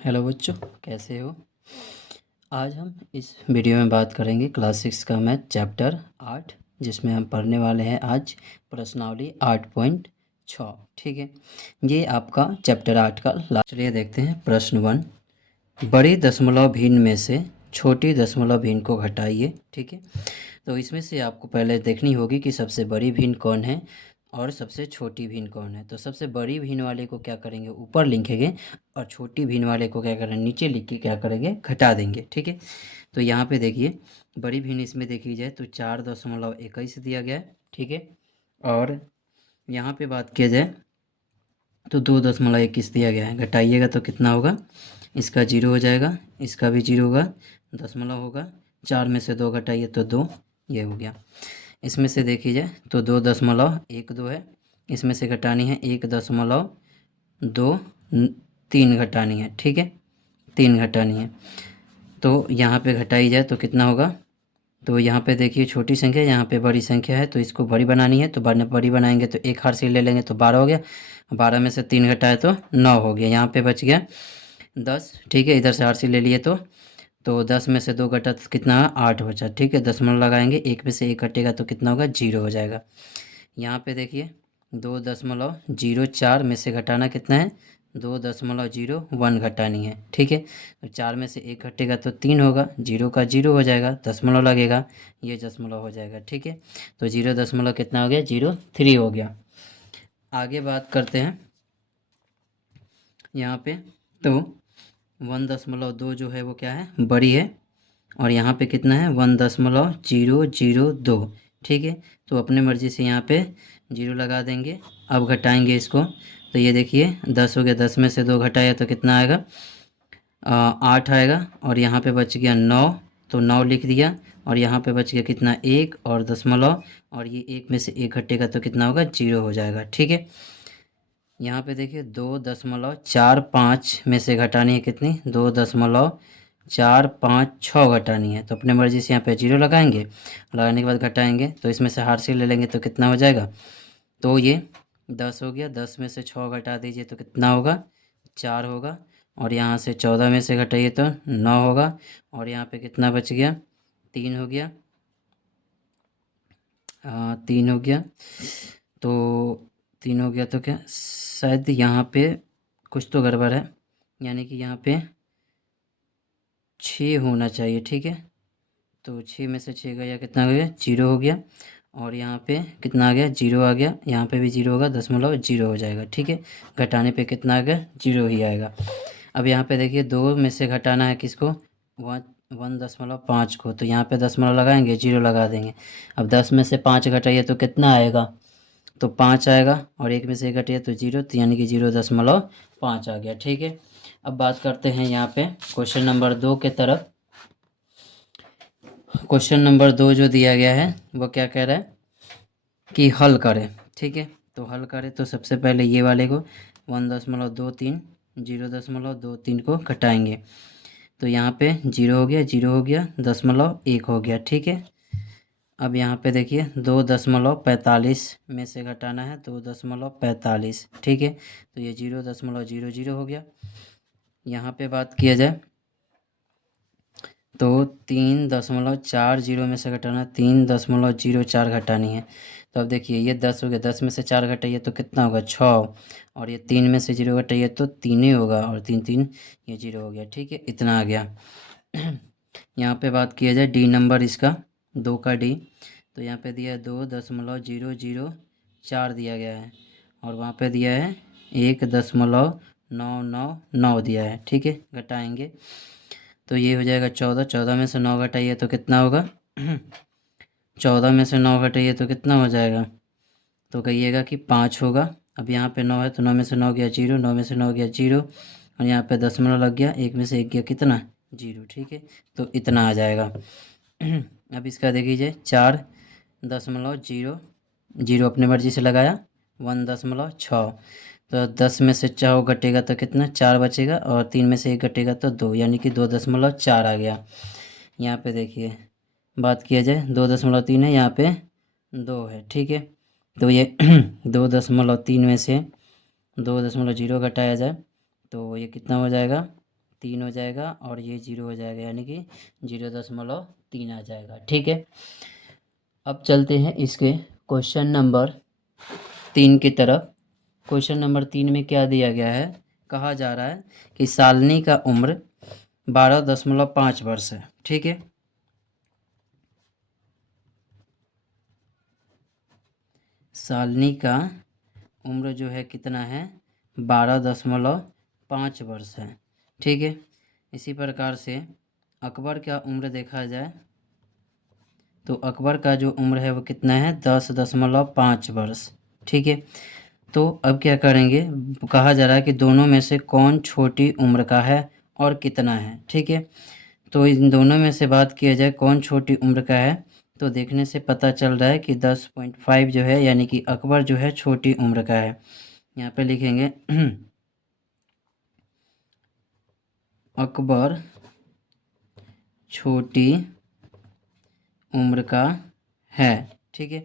Hello बच्चों, कैसे हो। आज हम इस वीडियो में बात करेंगे क्लास 6 का मैथ चैप्टर 8, जिसमें हम पढ़ने वाले हैं आज प्रश्नावली 8.6। ठीक है, ये आपका चैप्टर 8 का लास्ट। चलिए देखते हैं प्रश्न 1। बड़ी दशमलव भिन्न में से छोटी दशमलव भिन्न को घटाइए। ठीक है, तो इसमें से आपको पहले देखनी होगी कि सबसे बड़ी भिन्न कौन है और सबसे छोटी भिन्न कौन है। तो सबसे बड़ी भिन्न वाले को क्या करेंगे, ऊपर लिखेंगे, और छोटी भिन्न वाले को क्या करेंगे, नीचे लिख के क्या करेंगे, घटा देंगे। ठीक है, तो यहाँ पे देखिए बड़ी भिन्न इसमें देखी जाए तो 4.21 दिया गया है। ठीक है, और यहाँ पे बात किया जाए तो 2.21 दिया गया है। घटाइएगा तो कितना होगा, इसका 0 हो जाएगा, इसका भी 0 होगा, दशमलव होगा, 4 में से 2 घटाइए तो 2, ये हो गया। इसमें से देखी जाए तो 2.12 है, इसमें से घटानी है 1.23 घटानी है। ठीक है, 3 घटानी है, तो यहाँ पे घटाई जाए तो कितना होगा। तो यहाँ पे देखिए छोटी संख्या, यहाँ पे बड़ी संख्या है, तो इसको बड़ी बनानी है, तो बड़ी बनाएंगे तो एक हार से ले लेंगे तो 12 हो गया, 12 में से 3 घटाए तो 9 हो गया। यहाँ पे बच गया 10। ठीक है, इधर से हार से ले लिए तो 10 में से 2 घटा तो कितना 8 बचा। ठीक है, दशमलव लगाएंगे, एक में से एक घटेगा तो कितना होगा, 0 हो जाएगा। यहाँ पे देखिए 2.04 में से घटाना कितना है, 2.01 घटानी है। ठीक है, तो 4 में से एक घटेगा तो 3 होगा, 0 का 0 हो जाएगा, दशमलव लगेगा, ये दशमलव हो जाएगा। ठीक है, तो 0 दशमलव कितना हो गया, 0.3 हो गया। आगे बात करते हैं यहाँ पे, तो 1.2 जो है वो क्या है, बड़ी है, और यहाँ पे कितना है 1.002। ठीक है, तो अपने मर्ज़ी से यहाँ पे 0 लगा देंगे। अब घटाएंगे इसको, तो ये देखिए 10 हो गया, 10 में से 2 घटाया तो कितना आएगा, 8 आएगा, और यहाँ पे बच गया 9, तो 9 लिख दिया, और यहाँ पे बच गया कितना 1 और दशमलव, और ये 1 में से 1 घटेगा तो कितना होगा, 0 हो जाएगा। ठीक है, यहाँ पे देखिए 2.45 में से घटानी है कितनी, 2.456 घटानी है, तो अपने मर्ज़ी से यहाँ पे 0 लगाएंगे, लगाने के बाद घटाएंगे, तो इसमें से हार से ले लेंगे तो कितना हो जाएगा, तो ये 10 हो गया, 10 में से 6 घटा दीजिए तो कितना होगा, 4 होगा, और यहाँ से 14 में से घटाइए तो 9 होगा, और यहाँ पे कितना बच गया, 3 हो गया, 3 हो गया, तो 3 हो गया, तो क्या शायद यहाँ पे कुछ तो गड़बड़ है, यानी कि यहाँ पे 6 होना चाहिए। ठीक है, तो 6 में से 6 गया कितना हो गया, 0 हो गया, और यहाँ पे कितना आ गया, 0 आ गया, यहाँ पे भी 0 होगा, दशमलव 0 हो जाएगा। ठीक है, घटाने पे कितना आ गया, 0 ही आएगा। अब यहाँ पे देखिए 2 में से घटाना है किसको, 1.5 को, तो यहाँ पे दशमलव लगाएंगे, 0 लगा देंगे। अब 10 में से 5 घटाइए तो कितना आएगा, तो 5 आएगा, और 1 में से 1 घटिया तो 0, तो यानी कि 0.5 आ गया। ठीक है, अब बात करते हैं यहाँ पे क्वेश्चन नंबर 2 के तरफ। क्वेश्चन नंबर 2 जो दिया गया है वो क्या कह रहा है कि हल करें। ठीक है, तो हल करें तो सबसे पहले ये वाले को 1.23 0.23 को घटाएंगे, तो यहाँ पे 0 हो गया, 0 हो गया, दशमलव 1 हो गया। ठीक है, अब यहाँ पे देखिए 2.45 में से घटाना है 2.45। ठीक है, तो ये 0.00 हो गया। यहाँ पे बात किया जाए तो 3.40 में से घटाना 3.04 घटानी है, तो अब देखिए ये 10 हो गया, 10 में से 4 घटाइए तो कितना होगा, 6, और ये 3 में से 0 घटाइए तो 3 ही होगा, और 3 3 ये 0 हो गया। ठीक है, इतना आ गया। यहाँ पे बात किया जाए डी नंबर इसका, 2 का डी, तो यहाँ पे दिया है 2.004 दिया गया है, और वहाँ पे दिया है 1.999 दिया है। ठीक है, घटाएंगे तो ये हो जाएगा 14, 14 में से 9 घटाइए तो कितना होगा, 14 में से 9 घटाइए तो कितना हो जाएगा, तो कहिएगा कि 5 होगा। अब यहाँ पे 9 है तो 9 में से 9 गया 0, 9 में से 9 गया 0, और यहाँ पे दशमलव लग गया, 1 में से 1 गया कितना, 0। ठीक है, तो इतना आ जाएगा। अब इसका देख लीजिए 4.0 अपने मर्जी से लगाया, 1.6, तो 10 में से 4 घटेगा तो कितना, 4 बचेगा, और 3 में से 1 घटेगा तो 2, यानी कि 2.4 आ गया। यहाँ पे देखिए बात किया जाए 2.3 है, यहाँ पे 2 है। ठीक है, तो ये 2.3 में से 2.0 घटाया जाए तो ये कितना हो जाएगा, 3 हो जाएगा और ये 0 हो जाएगा, यानी कि 0.3 आ जाएगा। ठीक है, अब चलते हैं इसके क्वेश्चन नंबर 3 की तरफ। क्वेश्चन नंबर 3 में क्या दिया गया है, कहा जा रहा है कि शालिनी का उम्र 12.5 वर्ष है। ठीक है, शालिनी का उम्र जो है कितना है, 12.5 वर्ष है। ठीक है, इसी प्रकार से अकबर का उम्र देखा जाए तो अकबर का जो उम्र है वो कितना है, 10.5 वर्ष। ठीक है, तो अब क्या करेंगे, कहा जा रहा है कि दोनों में से कौन छोटी उम्र का है और कितना है। ठीक है, तो इन दोनों में से बात किया जाए कौन छोटी उम्र का है, तो देखने से पता चल रहा है कि 10.5 जो है, यानी कि अकबर जो है छोटी उम्र का है। यहाँ पे लिखेंगे अकबर छोटी उम्र का है। ठीक है,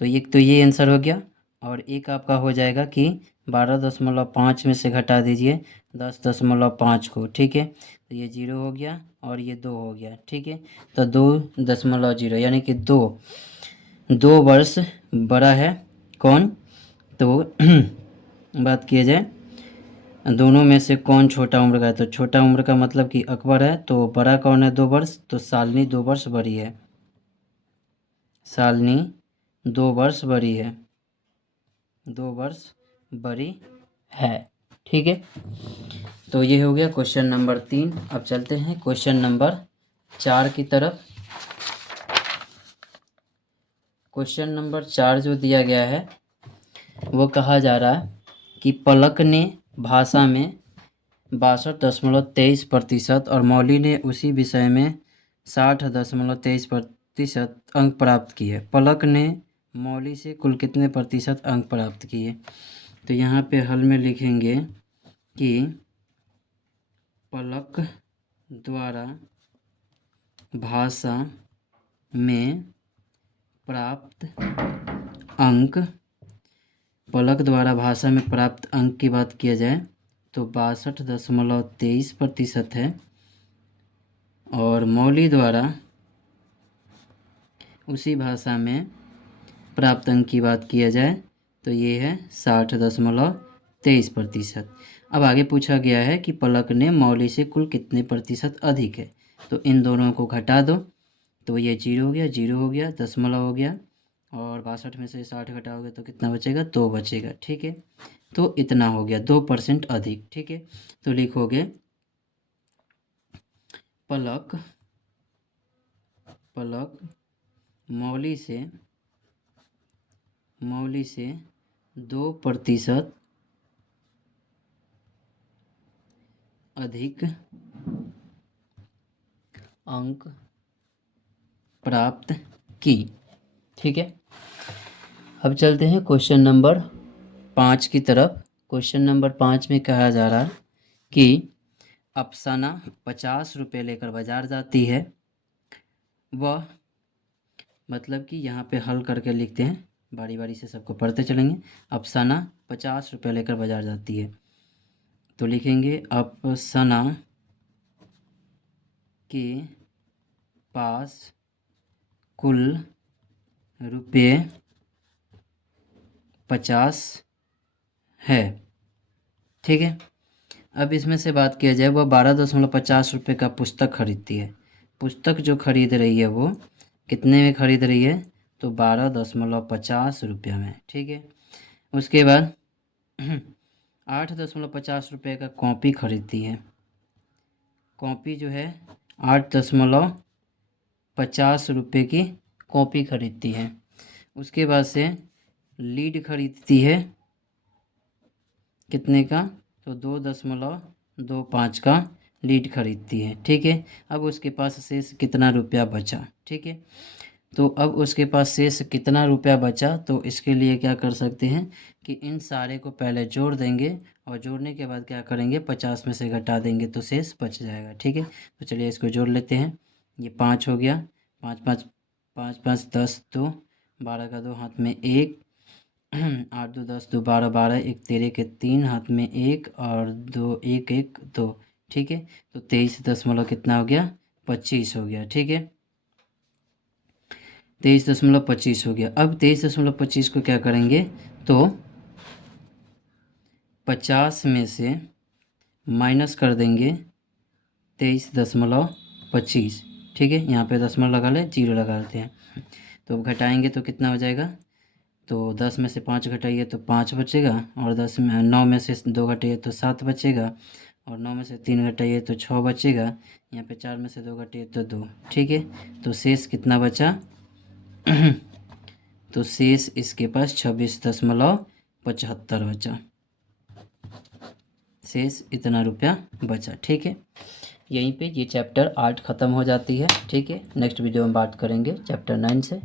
तो ये आंसर हो गया। और एक आपका हो जाएगा कि 12.5 में से घटा दीजिए 10.5 को। ठीक है, तो ये 0 हो गया और ये 2 हो गया। ठीक है, तो 2.0 यानी कि 2 वर्ष बड़ा है कौन, तो बात किया जाए दोनों में से कौन छोटा उम्र का है, तो छोटा उम्र का मतलब कि अकबर है, तो बड़ा कौन है 2 वर्ष, तो शालिनी 2 वर्ष बड़ी है। शालिनी 2 वर्ष बड़ी है, 2 वर्ष बड़ी है। ठीक है, तो ये हो गया क्वेश्चन नंबर 3। अब चलते हैं क्वेश्चन नंबर 4 की तरफ। क्वेश्चन नंबर 4 जो दिया गया है वो कहा जा रहा है कि पलक ने भाषा में 62.23% और मौली ने उसी विषय में 60.23% अंक प्राप्त किए। पलक ने मौली से कुल कितने प्रतिशत अंक प्राप्त किए, तो यहाँ पे हल में लिखेंगे कि पलक द्वारा भाषा में प्राप्त अंक, पलक द्वारा भाषा में प्राप्त अंक की बात किया जाए तो 62.23% है, और मौली द्वारा उसी भाषा में प्राप्त अंक की बात किया जाए तो ये है 60.23%। अब आगे पूछा गया है कि पलक ने मौली से कुल कितने प्रतिशत अधिक है, तो इन दोनों को घटा दो तो ये 0 हो गया, 0 हो गया, दशमलव हो गया, और 62 में से 60 घटाओगे तो कितना बचेगा, 2 बचेगा। ठीक है, तो इतना हो गया 2% अधिक। ठीक है, तो लिखोगे पलक मौली से 2% अधिक अंक प्राप्त की। ठीक है, अब चलते हैं क्वेश्चन नंबर 5 की तरफ। क्वेश्चन नंबर 5 में कहा जा रहा है कि अफसाना 50 रुपये लेकर बाजार जाती है। वह, मतलब कि यहाँ पे हल करके लिखते हैं, बारी बारी से सबको पढ़ते चलेंगे। अफसाना 50 रुपये लेकर बाजार जाती है, तो लिखेंगे अफसाना के पास कुल रुपये 50 है। ठीक है, अब इसमें से बात किया जाए, वह 12.50 रुपये का पुस्तक खरीदती है। पुस्तक जो खरीद रही है वो कितने में खरीद रही है, तो 12.50 रुपये में। ठीक है, उसके बाद 8.50 रुपये का कॉपी खरीदती है। कॉपी जो है 8.50 रुपये की कॉपी खरीदती है। उसके बाद से लीड खरीदती है कितने का, तो 2.25 का लीड खरीदती है। ठीक है, अब उसके पास शेष कितना रुपया बचा। ठीक है, तो अब उसके पास शेष कितना रुपया बचा, तो इसके लिए क्या कर सकते हैं कि इन सारे को पहले जोड़ देंगे और जोड़ने के बाद क्या करेंगे, 50 में से घटा देंगे तो शेष बच जाएगा। ठीक है, तो चलिए इसको जोड़ लेते हैं। ये 5 हो गया, 5 5 5 5 10, 2 12 का 2 हाथ में 1, 8 2 10, 2 12 12, 1 13 के 3 हाथ में 1 और 2 1 1 2, ठीक है। तो 23 कितना हो गया 25 हो गया। ठीक है, 23.25 हो गया। अब 23.25 को क्या करेंगे, तो 50 में से माइनस कर देंगे 23.25। ठीक है, यहाँ पे दशमलव लगा ले, जीरो लगा लेते हैं। तो अब घटाएंगे तो कितना हो जाएगा, तो 10 में से 5 घटाइए तो 5 बचेगा, और 9 में से 2 घटाइए तो 7 बचेगा, और 9 में से 3 घटाइए तो 6 बचेगा। यहाँ पे 4 में से 2 घटाइए तो 2। ठीक है, तो शेष कितना बचा तो शेष इसके पास 26.75 बचा। शेष इतना रुपया बचा। ठीक है, यहीं पे ये चैप्टर 8 ख़त्म हो जाती है। ठीक है, नेक्स्ट वीडियो में बात करेंगे चैप्टर 9 से।